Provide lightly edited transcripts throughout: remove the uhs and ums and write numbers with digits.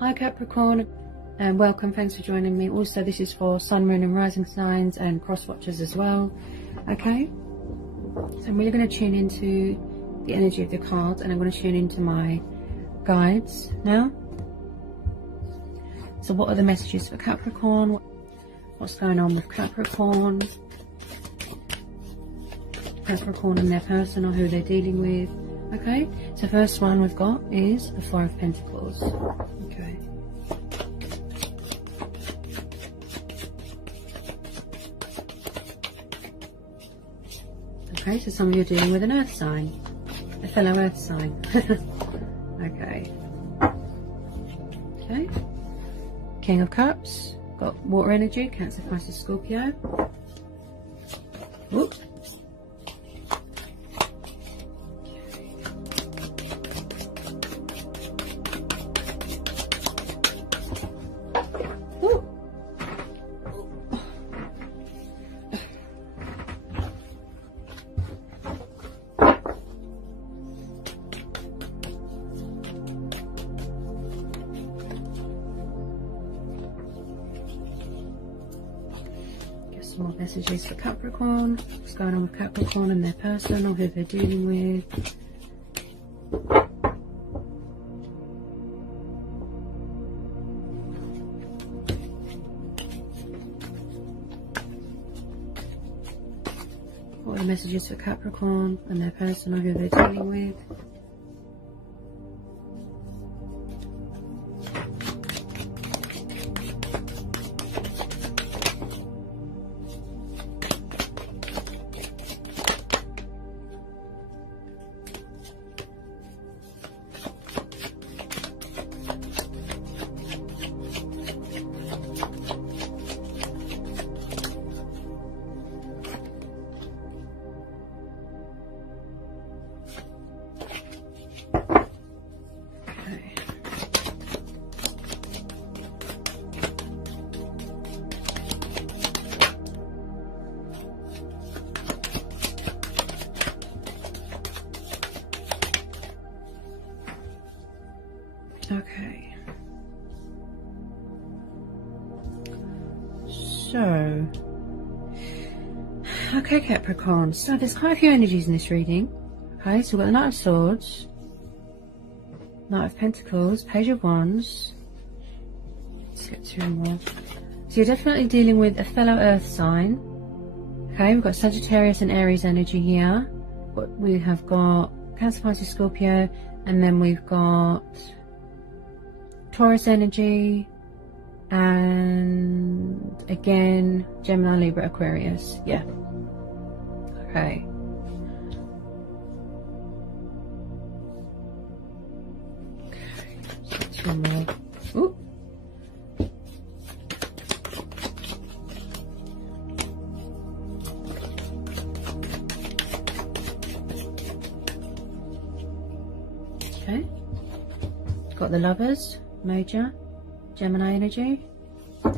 Hi Capricorn, and welcome. Thanks for joining me. Also, this is for Sun, Moon and Rising signs and cross watchers as well. Okay, so I'm really going to tune into the energy of the cards, and I'm going to tune into my guides now. So what are the messages for Capricorn? What's going on with Capricorn? Capricorn and their person, or who they're dealing with. Okay, so first one we've got is the Four of Pentacles. Okay. Okay, so some of you are dealing with an earth sign, a fellow earth sign. Okay. Okay. King of Cups, got water energy, Cancer, Pisces, Scorpio. Whoop. More messages for Capricorn. What's going on with Capricorn and their person, or who they're dealing with. What are the messages for Capricorn and their person, or who they're dealing with. Okay, so, okay Capricorn, so there's quite a few energies in this reading. Okay, so we've got the Knight of Swords, Knight of Pentacles, Page of Wands. Let's get two more. So you're definitely dealing with a fellow earth sign. Okay, we've got Sagittarius and Aries energy here. We have got Cancer, Pisces, Scorpio, and then we've got Taurus energy, and again Gemini, Libra, Aquarius. Yeah. Okay. So two more. Ooh. Okay. Got the Lovers. Major, Gemini energy. I'll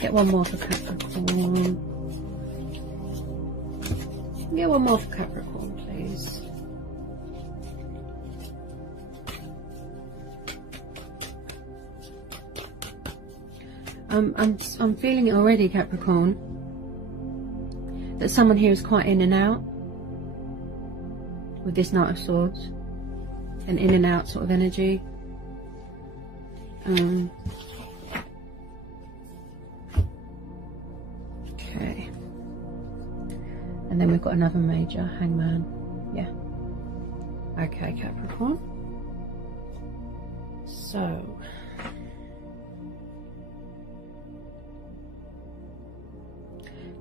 get one more for Capricorn. Get one more for Capricorn, please. I'm feeling it already, Capricorn, that someone here is quite in and out with this Knight of Swords. An in and out sort of energy. Okay. And then we've got another major, Hangman. Yeah. Okay, Capricorn. So.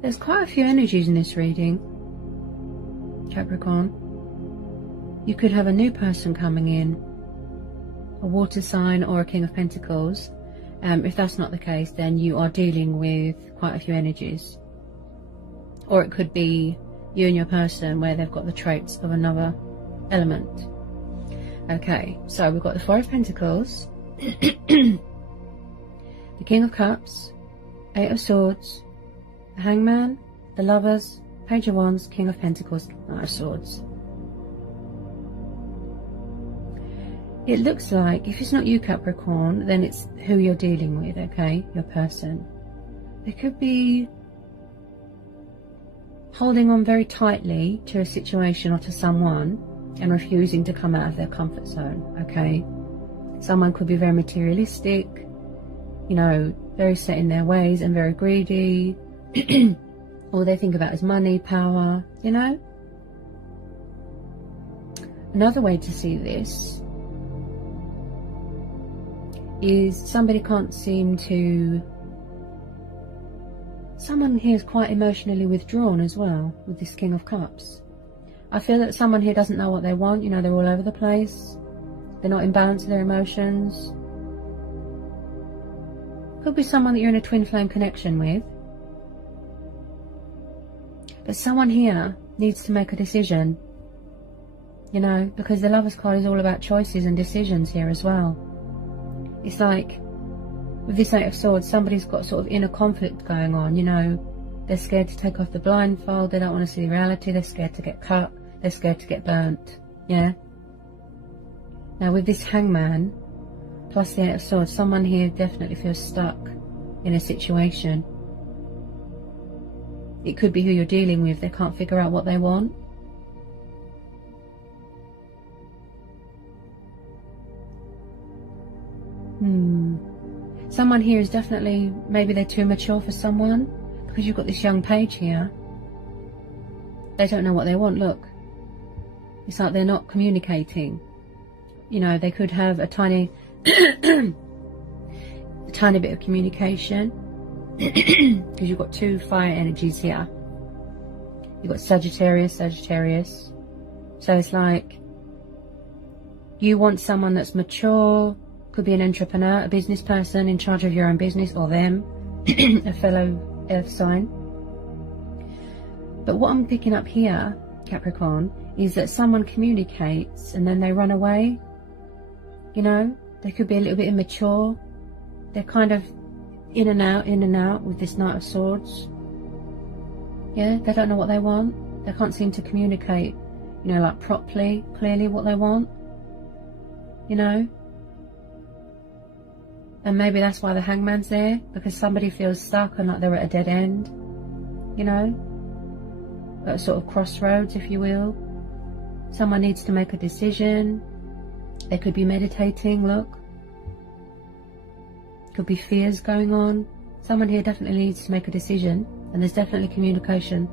There's quite a few energies in this reading, Capricorn. You could have a new person coming in, a water sign or a King of Pentacles. If that's not the case, then you are dealing with quite a few energies. Or it could be you and your person where they've got the traits of another element. Okay, so we've got the Four of Pentacles, the King of Cups, Eight of Swords, the Hangman, the Lovers, Page of Wands, King of Pentacles, Knight of Swords. it looks like, if it's not you, Capricorn, then it's who you're dealing with, okay? Your person. They could be holding on very tightly to a situation or to someone and refusing to come out of their comfort zone, okay? Someone could be very materialistic, you know, very set in their ways and very greedy. All they think about is money, power, you know? Another way to see this is somebody can't seem to... Someone here is quite emotionally withdrawn as well with this King of Cups. I feel that someone here doesn't know what they want, you know, they're all over the place. They're not in balance with their emotions. Could be someone that you're in a twin flame connection with. But someone here needs to make a decision, you know, because the Lover's card is all about choices and decisions here as well. It's like, with this Eight of Swords, somebody's got sort of inner conflict going on, you know. They're scared to take off the blindfold, they don't want to see the reality, they're scared to get cut, they're scared to get burnt, yeah. Now with this Hangman, plus the Eight of Swords, someone here definitely feels stuck in a situation. It could be who you're dealing with, they can't figure out what they want. Someone here is definitely, maybe they're too mature for someone, because you've got this young page here. They don't know what they want, look. It's like they're not communicating. You know, they could have a tiny, a tiny bit of communication, because you've got two fire energies here. You've got Sagittarius, Sagittarius. So it's like, you want someone that's mature, could be an entrepreneur, a business person in charge of your own business, or them, a fellow earth sign. But what I'm picking up here, Capricorn, is that someone communicates and then they run away. You know, they could be a little bit immature. They're kind of in and out with this Knight of Swords. Yeah, they don't know what they want. They can't seem to communicate, you know, like properly, clearly what they want. You know? And maybe that's why the Hangman's there, because somebody feels stuck and like they're at a dead end, you know, at a sort of crossroads, if you will. Someone needs to make a decision. They could be meditating, look. Could be fears going on. Someone here definitely needs to make a decision, and there's definitely communication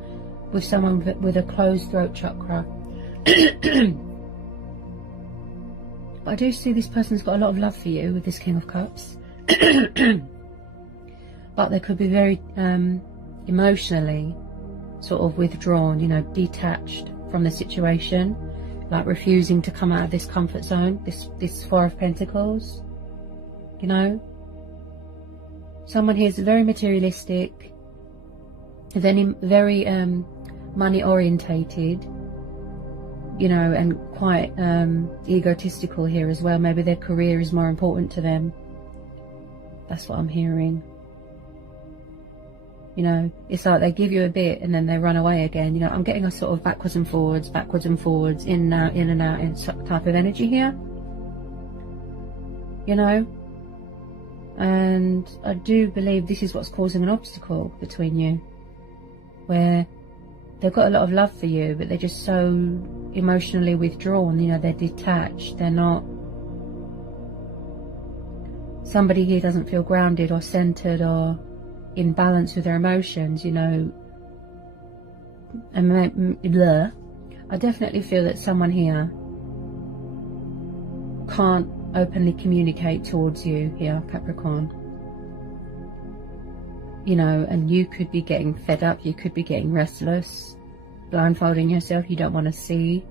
with someone with a closed throat chakra. But I do see this person's got a lot of love for you with this King of Cups. But they could be very emotionally sort of withdrawn, you know, detached from the situation, like refusing to come out of this comfort zone, this Four of Pentacles, you know. Someone here is very materialistic, very money orientated, you know, and quite egotistical here as well. Maybe their career is more important to them. That's what I'm hearing. You know, it's like they give you a bit and then they run away again. You know, I'm getting a sort of backwards and forwards, in and out, in type of energy here. You know, and I do believe this is what's causing an obstacle between you, where they've got a lot of love for you, but they're just so emotionally withdrawn, you know, they're detached, they're not... Somebody here doesn't feel grounded or centered or in balance with their emotions, you know. And I definitely feel that someone here can't openly communicate towards you here, Capricorn. You know, and you could be getting fed up, you could be getting restless, blindfolding yourself, you don't want to see.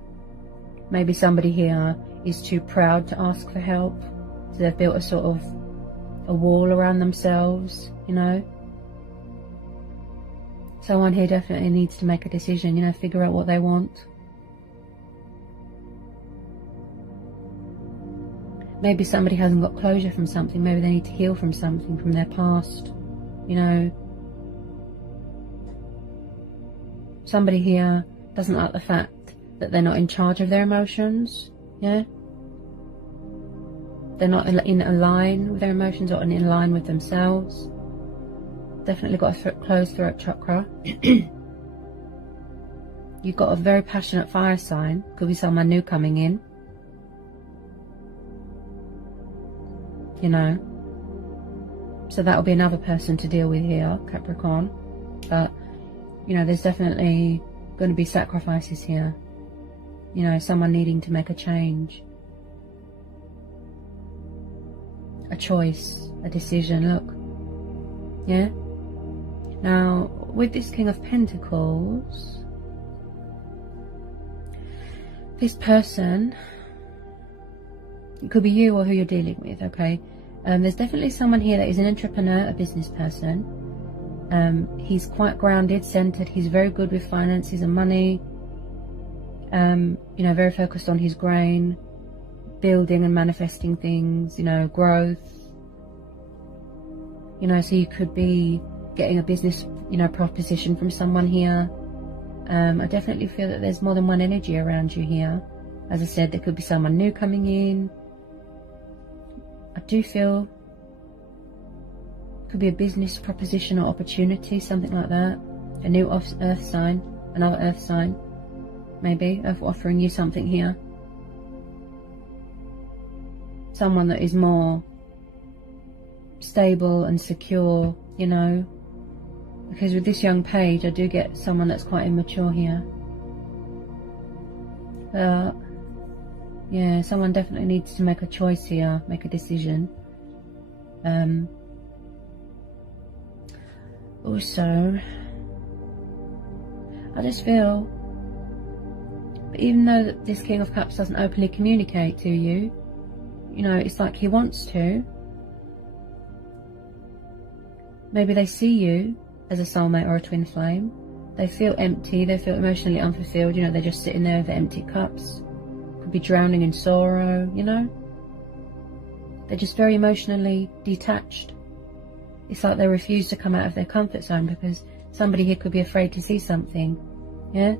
Maybe somebody here is too proud to ask for help, so they've built a sort of a wall around themselves, you know. Someone here definitely needs to make a decision, you know, figure out what they want. Maybe somebody hasn't got closure from something, maybe they need to heal from something from their past, you know. Somebody here doesn't like the fact that they're not in charge of their emotions, yeah. They're not in line with their emotions or in line with themselves. Definitely got a closed throat chakra. You've got a very passionate fire sign. Could be someone new coming in. You know. So that'll be another person to deal with here, Capricorn. But, you know, there's definitely going to be sacrifices here. You know, someone needing to make a change. A choice, a decision, look. Yeah? Now, with this King of Pentacles, this person, it could be you or who you're dealing with, okay? There's definitely someone here that is an entrepreneur, a business person. He's quite grounded, centered. He's very good with finances and money. You know, very focused on his grain, building and manifesting things, you know, growth. You know, so you could be getting a business, you know, proposition from someone here. I definitely feel that there's more than one energy around you here. As I said, there could be someone new coming in. I do feel could be a business proposition or opportunity, something like that. A new earth sign, another earth sign, maybe, of offering you something here. Someone that is more stable and secure, you know. Because with this young page, I do get someone that's quite immature here. But, yeah, someone definitely needs to make a choice here, make a decision. Also, I just feel, but even though that this King of Cups doesn't openly communicate to you, you know, it's like he wants to. Maybe they see you as a soulmate or a twin flame. They feel empty, they feel emotionally unfulfilled, you know, they're just sitting there with empty cups. Could be drowning in sorrow, you know. They're just very emotionally detached. It's like they refuse to come out of their comfort zone because somebody here could be afraid to see something, yeah?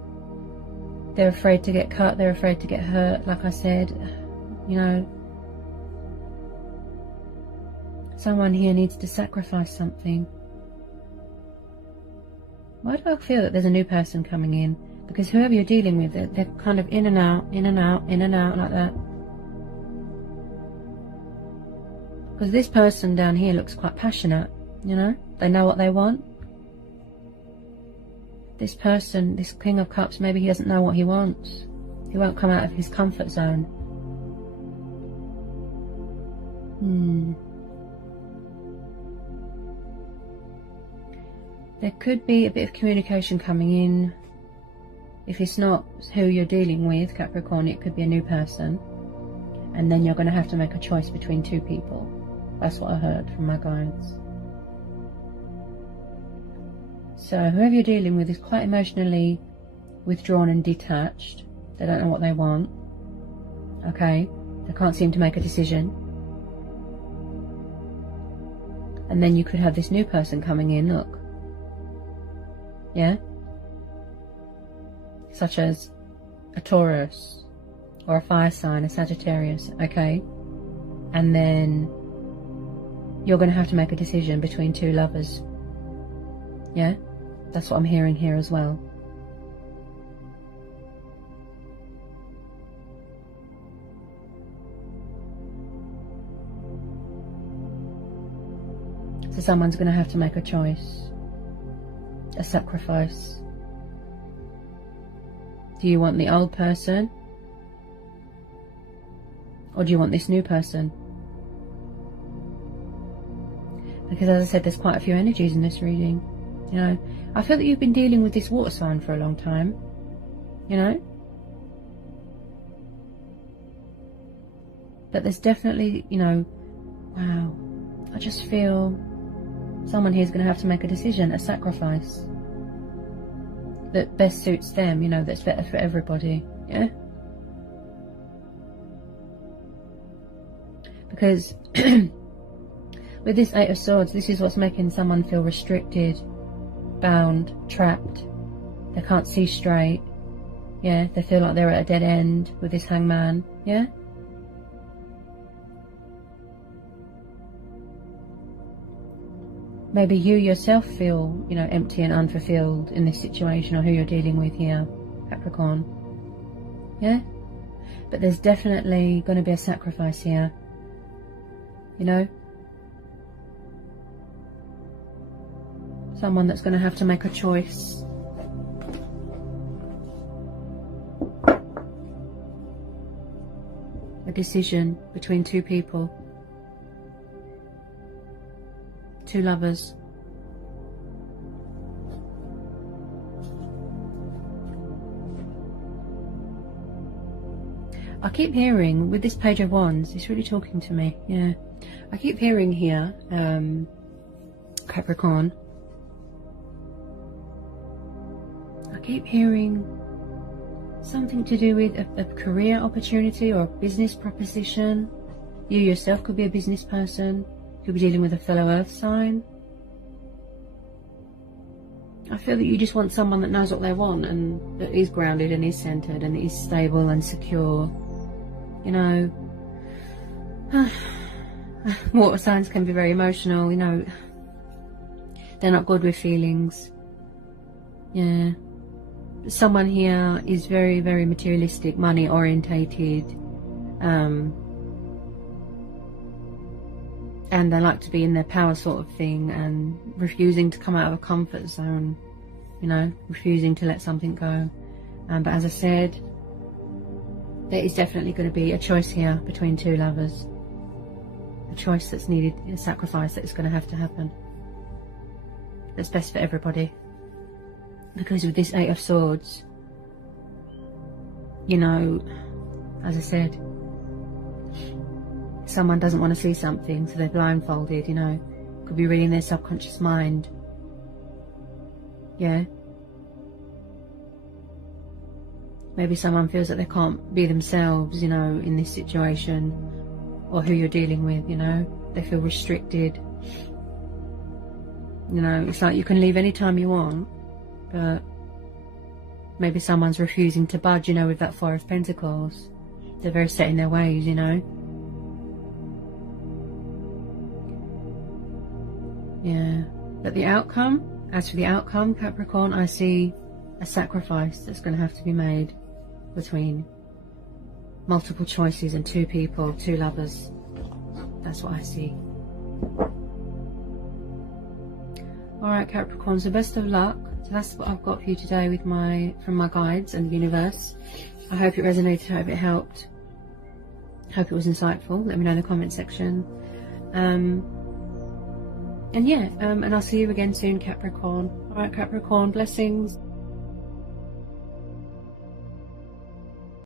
They're afraid to get cut, they're afraid to get hurt, like I said, you know. Someone here needs to sacrifice something. Why do I feel that there's a new person coming in? Because whoever you're dealing with, they're kind of in and out, in and out, in and out, like that. Because this person down here looks quite passionate, you know? They know what they want. This person, this King of Cups, maybe he doesn't know what he wants. He won't come out of his comfort zone. There could be a bit of communication coming in. If it's not who you're dealing with, Capricorn, it could be a new person. And then you're going to have to make a choice between two people. That's what I heard from my guides. So whoever you're dealing with is quite emotionally withdrawn and detached. They don't know what they want. Okay? They can't seem to make a decision. And then you could have this new person coming in, look. Yeah? Such as a Taurus or a fire sign, a Sagittarius, okay? And then you're going to have to make a decision between two lovers. Yeah? That's what I'm hearing here as well. So someone's going to have to make a choice. A sacrifice. Do you want the old person? Or do you want this new person? Because as I said, there's quite a few energies in this reading. You know, I feel that you've been dealing with this water sign for a long time. You know? But there's definitely, you know, wow. I just feel someone here is going to have to make a decision, a sacrifice. That best suits them, you know, that's better for everybody. Yeah? Because with this Eight of Swords, this is what's making someone feel restricted, bound, trapped. They can't see straight. Yeah, they feel like they're at a dead end with this Hangman. Yeah? maybe you yourself feel, you know, empty and unfulfilled in this situation, or who you're dealing with here, Capricorn. Yeah? But there's definitely going to be a sacrifice here. You know? Someone that's going to have to make a choice. A decision between two people. Two lovers. I keep hearing, with this Page of Wands, it's really talking to me, yeah. I keep hearing here, Capricorn, I keep hearing something to do with a career opportunity or a business proposition. You yourself could be a business person, could be dealing with a fellow earth sign. I feel that you just want someone that knows what they want and that is grounded and is centered and is stable and secure. You know, water signs can be very emotional, you know, they're not good with feelings. Yeah. Someone here is very, very materialistic, money orientated, and they like to be in their power sort of thing, and refusing to come out of a comfort zone, you know, refusing to let something go. But as I said, there is definitely going to be a choice here between two lovers. A choice that's needed, a sacrifice that is going to have to happen. That's best for everybody. Because with this Eight of Swords, you know, as I said, someone doesn't want to see something, so they're blindfolded, you know. Could be reading their subconscious mind. Yeah. Maybe someone feels that they can't be themselves, you know, in this situation, or who you're dealing with, you know. They feel restricted. You know, it's like you can leave any time you want, but maybe someone's refusing to budge, you know, with that Four of Pentacles. They're very set in their ways, you know. Yeah. But the outcome, as for the outcome, Capricorn, I see a sacrifice that's going to have to be made between multiple choices and two people, two lovers. That's what I see. Alright, Capricorn, so best of luck. So that's what I've got for you today with from my guides and the universe. I hope it resonated, I hope it helped. I hope it was insightful. Let me know in the comment section. And yeah, and I'll see you again soon, Capricorn. Alright, Capricorn, blessings.